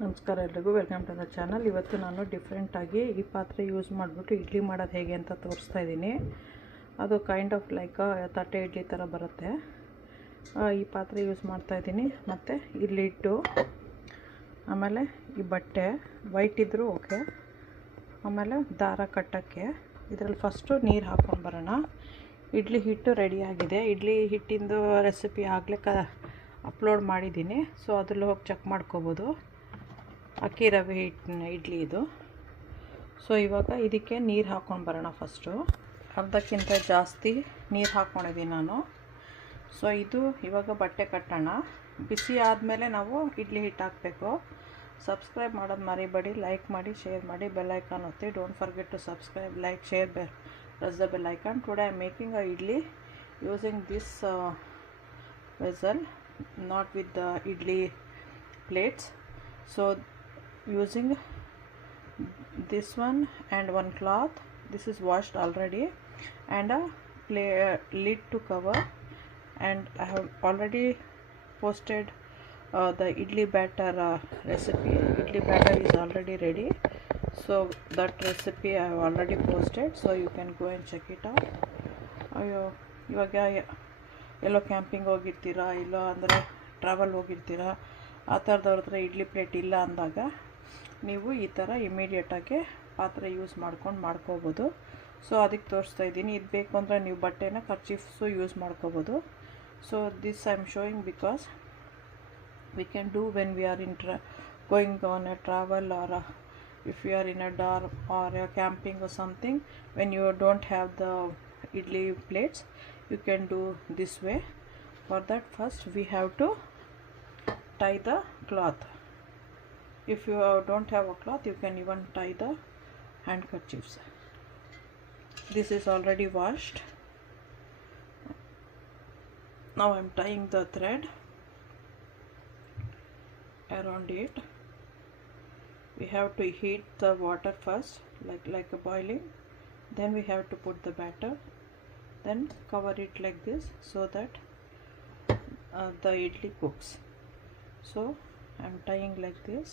ನಮಸ್ಕಾರ ಎಲ್ರಿಗೂ, welcome to the channel. ಇವತ್ತು ನಾನು ಡಿಫ್ರೆಂಟಾಗಿ ಈ ಪಾತ್ರೆ ಯೂಸ್ ಮಾಡಿಬಿಟ್ಟು ಇಡ್ಲಿ ಮಾಡೋದು ಹೇಗೆ ಅಂತ ತೋರಿಸ್ತಾ ಇದ್ದೀನಿ. ಅದು ಕೈಂಡ್ ಆಫ್ ಲೈಕ್ ತಟ್ಟೆ ಇಡ್ಲಿ ಥರ ಬರುತ್ತೆ. ಈ ಪಾತ್ರೆ ಯೂಸ್ ಮಾಡ್ತಾಯಿದ್ದೀನಿ. ಮತ್ತು ಈ ಲಿಡ್ಡು, ಆಮೇಲೆ ಈ ಬಟ್ಟೆ ವೈಟ್ ಇದ್ದರೂ ಓಕೆ, ಆಮೇಲೆ ದಾರ ಕಟ್ಟೋಕ್ಕೆ. ಇದರಲ್ಲಿ ಫಸ್ಟು ನೀರು ಹಾಕ್ಕೊಂಡು ಬರೋಣ. ಇಡ್ಲಿ ಹಿಟ್ಟು ರೆಡಿಯಾಗಿದೆ. ಇಡ್ಲಿ ಹಿಟ್ಟಿಂದು ರೆಸಿಪಿ ಆಗಲೇ ಅಪ್ಲೋಡ್ ಮಾಡಿದ್ದೀನಿ, ಸೊ ಅದ್ರಲ್ಲಿ ಹೋಗಿ ಚೆಕ್ ಮಾಡ್ಕೋಬೋದು. ಅಕ್ಕಿ ರವೆ ಹಿಟ್ಟಿನ ಇಡ್ಲಿ ಇದು. ಸೊ ಇವಾಗ ಇದಕ್ಕೆ ನೀರು ಹಾಕ್ಕೊಂಡು ಬರೋಣ. ಫಸ್ಟು ಅರ್ಧಕ್ಕಿಂತ ಜಾಸ್ತಿ ನೀರು ಹಾಕ್ಕೊಂಡಿದ್ದೀನಿ ನಾನು. ಸೊ ಇದು ಇವಾಗ ಬಟ್ಟೆ ಕಟ್ಟೋಣ. ಬಿಸಿ ಆದಮೇಲೆ ನಾವು ಇಡ್ಲಿ ಹಿಟ್ಟು ಹಾಕಬೇಕು. ಸಬ್ಸ್ಕ್ರೈಬ್ ಮಾಡೋದು ಮರಿಬೇಡಿ. ಲೈಕ್ ಮಾಡಿ, ಶೇರ್ ಮಾಡಿ, ಬೆಲ್ ಐಕಾನ್ ಒತ್ತಿ. Don't forget to subscribe, like, share, press the bell icon. Today I am making a idli using this vessel, not with the idli plates. So using this one and one cloth, this is washed already, and a lid to cover. And I have already posted the idli batter recipe. Idli batter is already ready, so that recipe I have already posted, so you can go and check it out. ಇವಾಗ ಎಲ್ಲೋ camping ಹೋಗಿರ್ತೀರಾ, ಇಲ್ಲ ಅಂದರೆ travel ಹೋಗಿರ್ತೀರಾ, ಆ ಥರದವ್ರ ಹತ್ರ idli plate ಇಲ್ಲ ಅಂದಾಗ ನೀವು ಈ ಥರ ಇಮಿಡಿಯೇಟಾಗಿ ಪಾತ್ರೆ ಯೂಸ್ ಮಾಡ್ಕೋಬೋದು. ಸೊ ಅದಕ್ಕೆ ತೋರಿಸ್ತಾ ಇದ್ದೀನಿ. ಇದು ಬೇಕು ಅಂದರೆ ನೀವು ಬಟ್ಟೆನ ಕರ್ಚೀಫ್ಸು ಯೂಸ್ ಮಾಡ್ಕೋಬೋದು. So this I am showing because we can do when we are going on a travel, or if you are in a dorm or a camping or something, when you don't have the idli plates, you can do this way. For that, first we have to tie the cloth. If you don't have a cloth, you can even tie the handkerchiefs. This is already washed. Now I am tying the thread around it. We have to heat the water first, like a boiling. Then we have to put the batter, then cover it like this so that the idli cooks. So I am tying like this.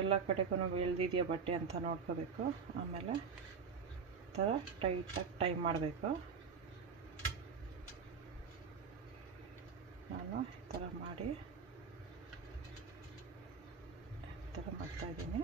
ಎಲ್ಲ ಕಡೆಗೂ ಎಳ್ದಿದೆಯಾ ಬಟ್ಟೆ ಅಂತ ನೋಡ್ಕೋಬೇಕು. ಆಮೇಲೆ ಈ ಥರ ಟೈಟಾಗಿ tie ಮಾಡಬೇಕು. ನಾನು ಈ ಥರ ಮಾಡ್ತಾಯಿದ್ದೀನಿ.